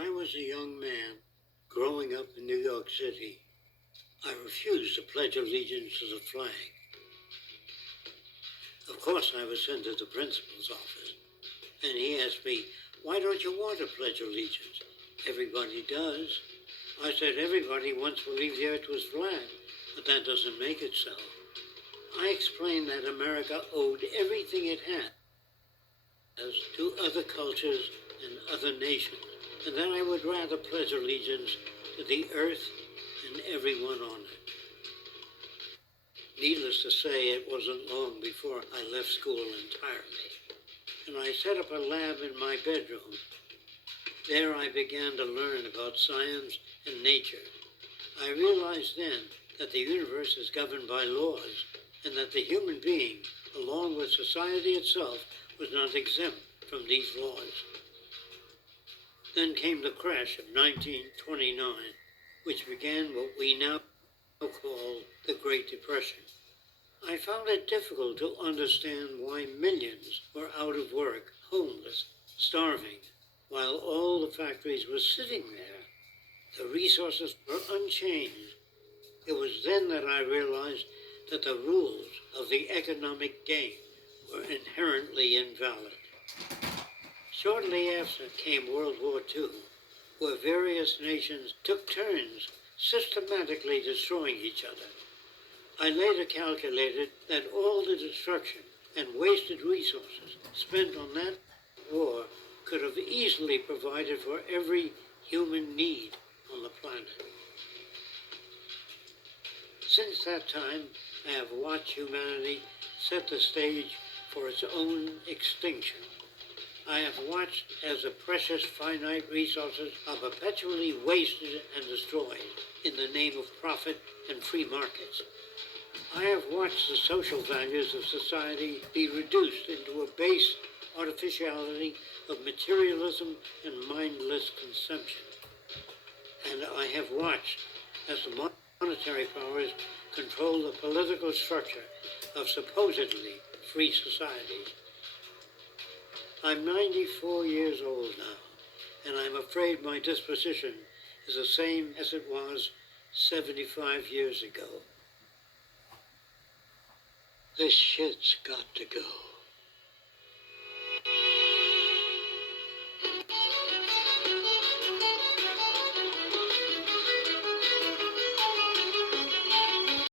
When I was a young man growing up in New York City, I refused to pledge allegiance to the flag. Of course, I was sent to the principal's office, and he asked me, "Why don't you want to pledge allegiance? Everybody does." I said, "Everybody wants to believe the earth was flat, but that doesn't make it so." I explained that America owed everything it had to other cultures and other nations, and that I would rather pledge allegiance to the earth and everyone on it. Needless to say, it wasn't long before I left school entirely, and I set up a lab in my bedroom. There I began to learn about science and nature. I realized then that the universe is governed by laws, and that the human being, along with society itself, was not exempt from these laws. Then came the crash of 1929, which began what we now call the Great Depression. I found it difficult to understand why millions were out of work, homeless, starving, while all the factories were sitting there. The resources were unchanged. It was then that I realized that the rules of the economic game were inherently invalid. Shortly after came World War II, where various nations took turns systematically destroying each other. I later calculated that all the destruction and wasted resources spent on that war could have easily provided for every human need on the planet. Since that time, I have watched humanity set the stage for its own extinction. I have watched as the precious finite resources are perpetually wasted and destroyed in the name of profit and free markets. I have watched the social values of society be reduced into a base artificiality of materialism and mindless consumption. And I have watched as the monetary powers control the political structure of supposedly free societies. I'm 94 years old now, and I'm afraid my disposition is the same as it was 75 years ago. This shit's got to go.